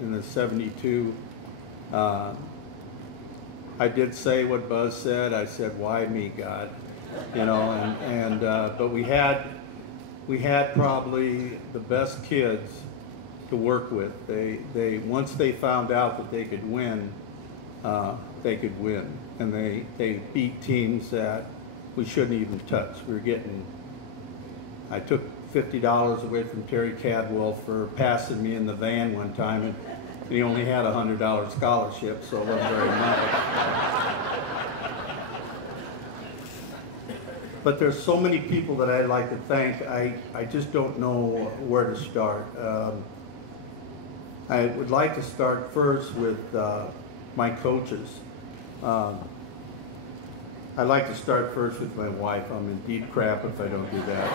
in the 72. I did say what Buzz said. I said, "Why me, God?" You know, but we had probably the best kids to work with. They once they found out that they could win, and they beat teams that we shouldn't even touch. We were getting. I took $50 away from Terry Cadwell for passing me in the van one time, and he only had a $100 scholarship, so it wasn't very much. But there's so many people that I'd like to thank. I just don't know where to start. I would like to start first with my coaches. I'd like to start first with my wife. I'm in deep crap if I don't do that.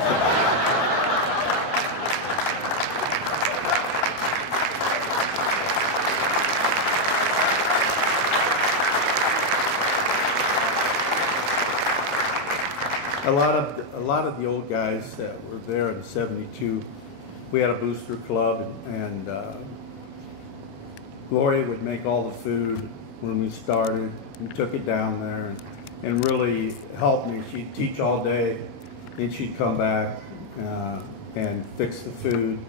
A lot of the old guys that were there in '72, we had a booster club, and Gloria would make all the food when we started and took it down there and really helped me. She'd teach all day, then she'd come back and fix the food,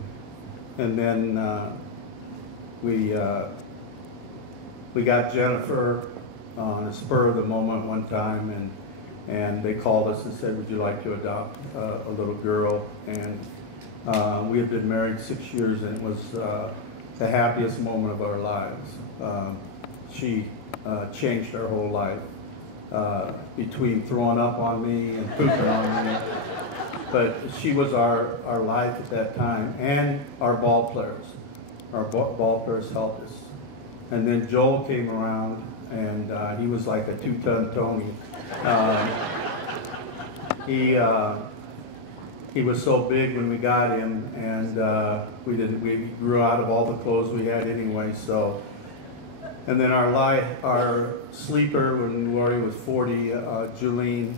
and then we got Jennifer on a spur of the moment one time, and they called us and said, "Would you like to adopt a little girl?" And we had been married 6 years, and it was the happiest moment of our lives. She changed our whole life between throwing up on me and pooping on me. But she was our life at that time, and our ball players. Our ball players helped us. And then Joel came around, and he was like a 2-ton Tony. He was so big when we got him, and we grew out of all the clothes we had anyway. So, and then our sleeper when Gloria was 40, Julene.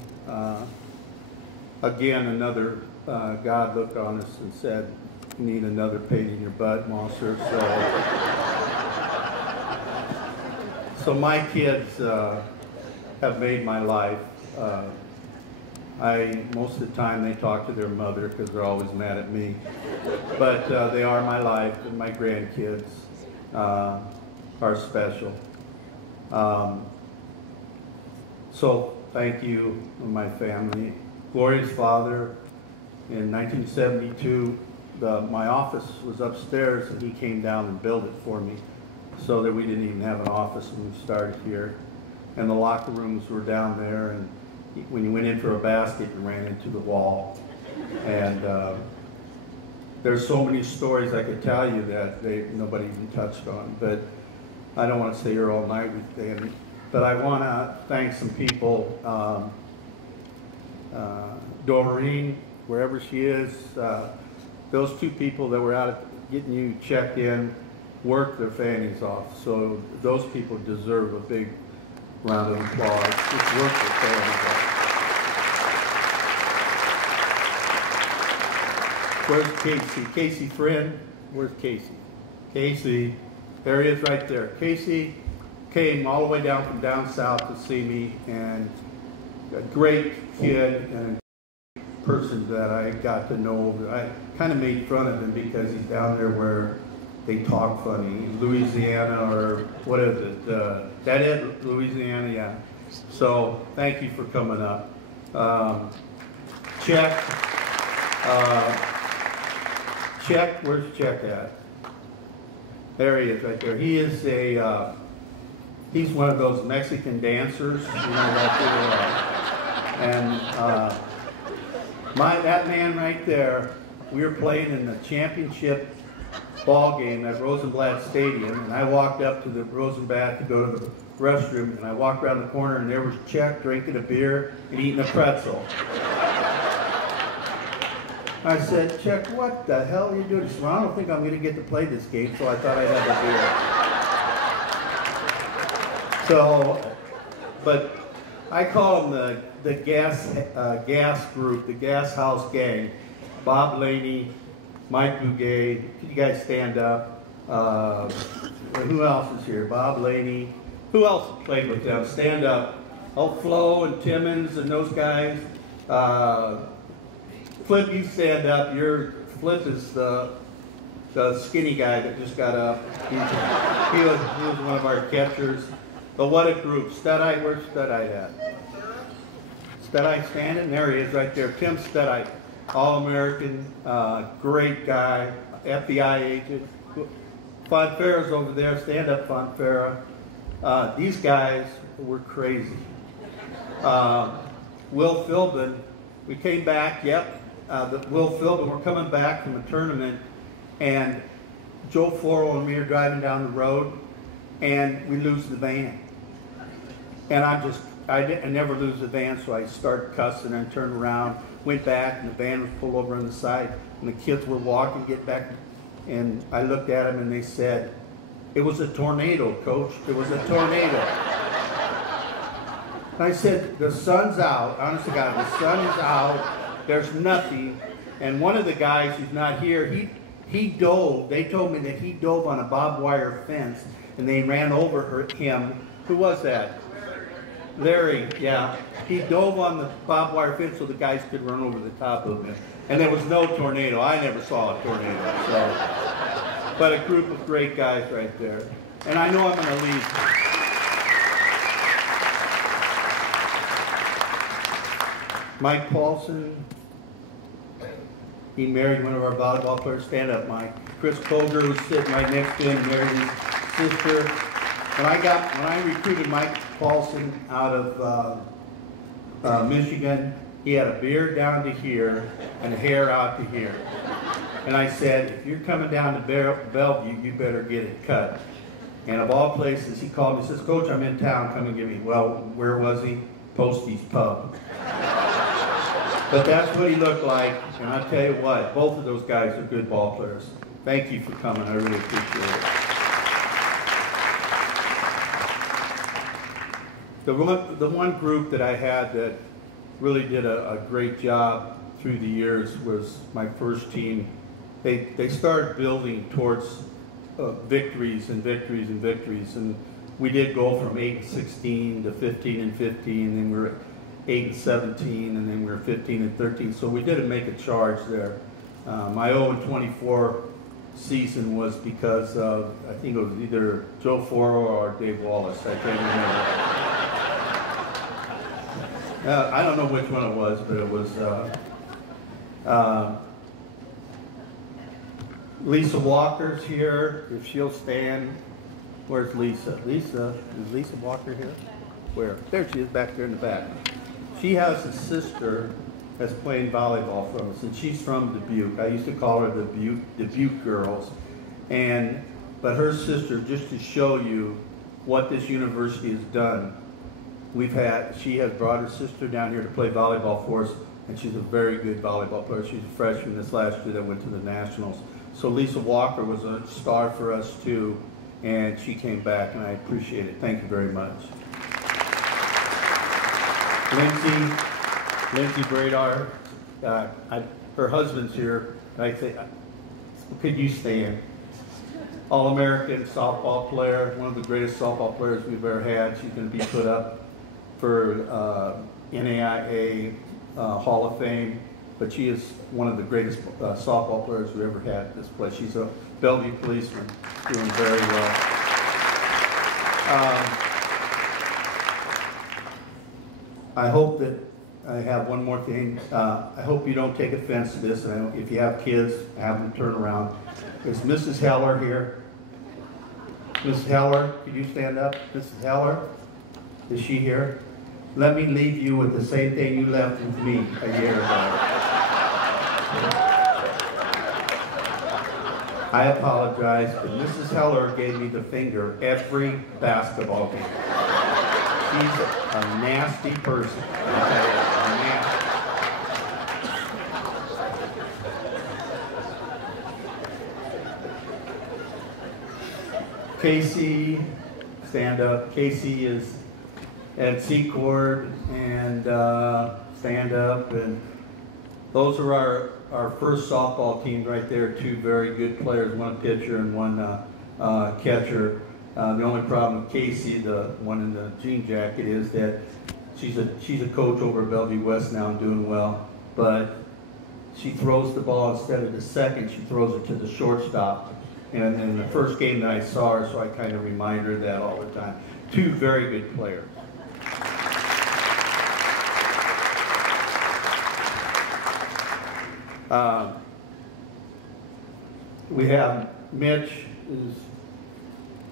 Again, another God looked on us and said, "You need another pain in your butt, monster." So my kids have made my life. Most of the time they talk to their mother because they're always mad at me. But they are my life, and my grandkids are special. So thank you, my family. Gloria's father, in 1972, my office was upstairs, and he came down and built it for me, so that we didn't even have an office when we started here. And the locker rooms were down there, and when you went in for a basket, you ran into the wall. And there's so many stories I could tell you that nobody even touched on, but I don't want to stay here all night with them. But I want to thank some people. Doreen, wherever she is, those two people that were out getting you checked in worked their fannies off. So those people deserve a big round of applause. Just work their fannies off. Where's Casey? Casey friend? Where's Casey? Casey, there he is right there. Casey came all the way down from down south to see me, and a great kid and a person that I got to know. I kind of made fun of him because he's down there where they talk funny, Louisiana, or what is it? That is Louisiana, yeah. So thank you for coming up. Check, where's Check at? There he is right there. He is he's one of those Mexican dancers, you know, that man right there, we were playing in the championship ball game at Rosenblatt Stadium, and I walked up to the Rosenblatt to go to the restroom, and I walked around the corner, and there was Chuck drinking a beer and eating a pretzel. I said, "Chuck, what the hell are you doing?" He said, "Well, I don't think I'm going to get to play this game, so I thought I'd have a beer." So, but I call them the gas group, the gas house gang. Bob Laney, Mike Bouguet, could you guys stand up? Who else is here? Bob Laney. Who else played with them? Stand up. Oh, Flo and Timmons and those guys. Flip, you stand up. Flip is the skinny guy that just got up. He was one of our catchers. But what a group. Studite, where's Studite at? Studite standing? There he is right there. Tim Studite, All-American, great guy, FBI agent. Fonfera's over there. Stand up, Fonfera. These guys were crazy. Will Philbin, we came back, Will Philbin, we're coming back from a tournament, and Joe Floro and me are driving down the road, and we lose the van. And I never lose the van, so I started cussing and turned around, went back, and the van was pulled over on the side, and the kids were walking, get back, and I looked at them, and they said, "It was a tornado, Coach. It was a tornado." And I said, "The sun's out. Honest to God, the sun is out. There's nothing." And one of the guys who's not here, he dove. They told me that he dove on a barbed wire fence, and they ran over him. Who was that? Larry, yeah. He dove on the barbed wire fence so the guys could run over the top of him. And there was no tornado. I never saw a tornado. So, but a group of great guys right there. And I know I'm going to leave. Mike Paulson, he married one of our volleyball players. Stand up, Mike. Chris Koger, who's sitting right next to him, married his sister. When I recruited Mike Paulson out of Michigan, he had a beard down to here and hair out to here. And I said, "If you're coming down to Bellevue, you better get it cut." And of all places, he called me and says, "Coach, I'm in town, come and get me." Well, where was he? Posty's Pub. But that's what he looked like, and I'll tell you what, both of those guys are good ball players. Thank you for coming, I really appreciate it. The one group that I had that really did a great job through the years was my first team. They started building towards victories and victories and victories, and we did go from 8-16 to 15-15, and then we were 8-17, and then we were 15-13. So we didn't make a charge there. My 0-24 season was because of, I think it was either Joe Foro or Dave Wallace. I can't remember. I don't know which one it was, but it was Lisa Walker's here, if she'll stand. Where's Lisa? Is Lisa Walker here? Where? There she is, back there in the back. She has a sister that's playing volleyball for us, and she's from Dubuque. I used to call her the Dubuque girls. But her sister, just to show you what this university has done, she has brought her sister down here to play volleyball for us, and she's a very good volleyball player. She's a freshman this last year that went to the Nationals. So Lisa Walker was a star for us too, and she came back, and I appreciate it. Thank you very much. Lindsay Bradar, her husband's here. I say, could you stand? All-American softball player, one of the greatest softball players we've ever had. She's going to be put up for NAIA Hall of Fame, but she is one of the greatest softball players we ever had at this place. She's a Bellevue policeman, doing very well. I hope that I have one more thing. I hope you don't take offense to this. And if you have kids, have them turn around. Is Mrs. Heller here? Mrs. Heller, could you stand up? Mrs. Heller, is she here? Let me leave you with the same thing you left with me a year ago. I apologize, but Mrs. Heller gave me the finger every basketball game. She's a nasty person. Casey, stand up. Casey is at C-Court and stand up. And those are our first softball team right there. Two very good players, one pitcher and one catcher. The only problem with Casey, the one in the jean jacket, is that she's a coach over at Bellevue West now and doing well, but she throws the ball instead of the second, she throws it to the shortstop. And in the first game that I saw her, so I kind of remind her of that all the time. Two very good players. We have Mitch, who's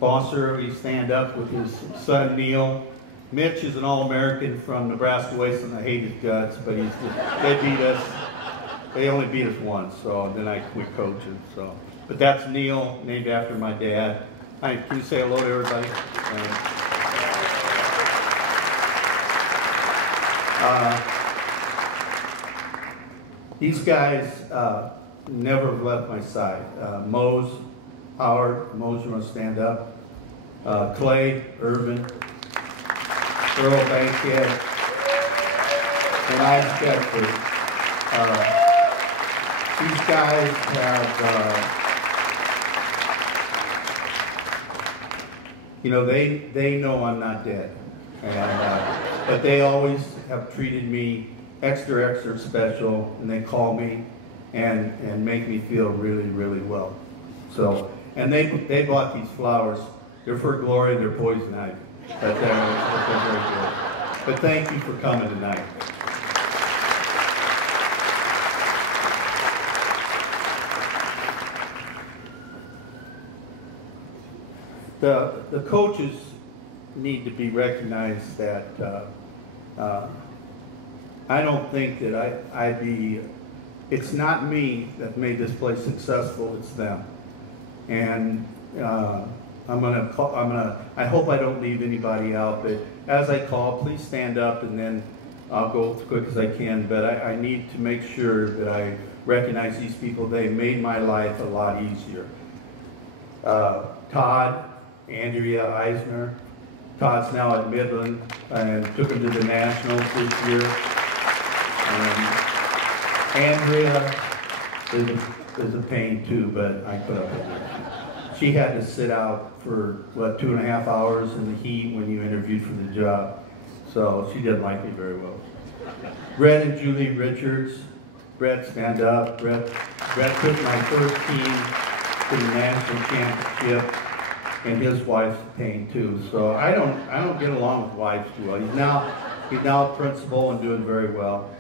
Bosser. We stand up with his son Neil. Mitch is an All-American from Nebraska Wasteland. I hate his guts, but they beat us. They only beat us once, so then I quit coaching. So, but that's Neil, named after my dad. Hi, can you say hello to everybody? These guys never have left my side. Mose, Howard, Mose, you want to stand up? Clay, Irvin, Earl Bankhead, and I Stepford. These guys have, they know I'm not dead, and but they always have treated me extra special, and they call me and make me feel really, really well. So, and they bought these flowers. They're for Glory, they're poison ivy, but they're very good. But thank you for coming tonight. The coaches need to be recognized that I don't think that it's not me that made this place successful, it's them. And I hope I don't leave anybody out, but as I call, please stand up and then I'll go as quick as I can, but I need to make sure that I recognize these people. They made my life a lot easier. Todd, Andrea Eisner. Todd's now at Midland and took him to the Nationals this year. Andrea is a pain too, but I put up with it. She had to sit out for, 2.5 hours in the heat when you interviewed for the job. So she didn't like me very well. Brett and Julie Richards. Brett, stand up. Brett took my first team to the national championship, and his wife's a pain too. So I don't get along with wives too well. He's now a principal and doing very well.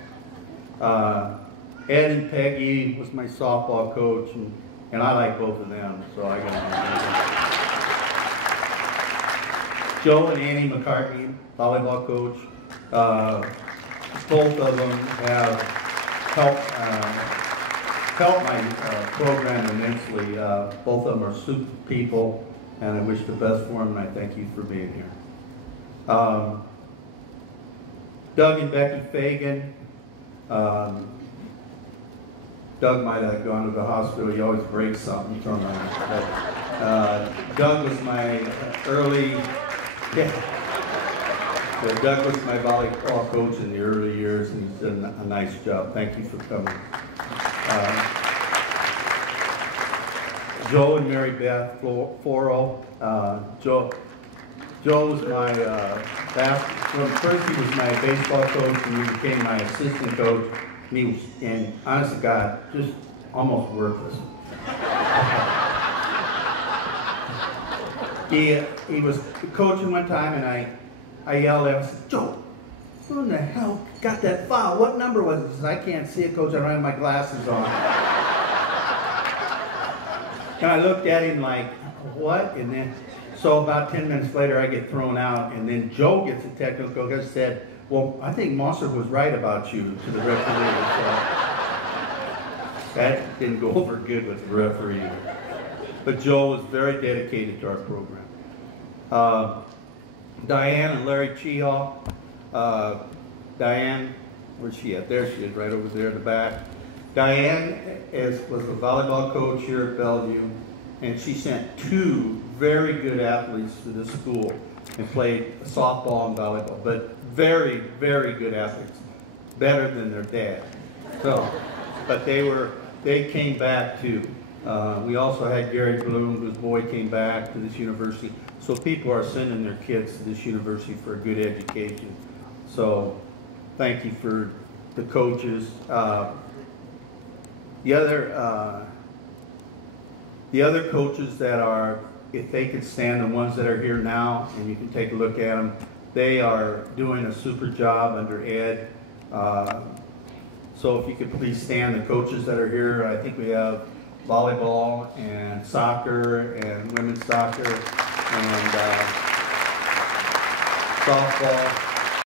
Ed and Peggy was my softball coach, and I like both of them, so I got along. Joe and Annie McCartney, volleyball coach. Both of them have helped my program immensely. Both of them are super people, and I wish the best for them, and I thank you for being here. Doug and Becky Fagan. Doug might have gone to the hospital. He always breaks something from him. Doug was my Doug was my volleyball coach in the early years, and he's done a nice job. Thank you for coming. Joe and Mary Beth Foro. Joe was my first he was my baseball coach, and he became my assistant coach. And honest to God, just almost worthless. He was coaching one time, and I yelled at him, I said, Joe, who in the hell got that foul? What number was it? He says, I can't see it, Coach, I don't have my glasses on. And I looked at him like, what? And then, so about 10 minutes later, I get thrown out, and then Joe gets a technical because said, well, I think Monster was right about you to the referee. So that didn't go over good with the referee. But Joe was very dedicated to our program. Diane and Larry Chehal. Diane, where's she at? There she is, right over there in the back. Diane was a volleyball coach here at Bellevue, and she sent 2 very good athletes to the school and played softball and volleyball, but very, very good athletes, better than their dad. So, but they came back too. We also had Gary Bloom, whose boy came back to this university. So people are sending their kids to this university for a good education. So thank you for the coaches. The other coaches that are, if they could stand, the ones that are here now, and you can take a look at them, they are doing a super job under Ed. So if you could please stand, the coaches that are here. I think we have volleyball and soccer and women's soccer and softball.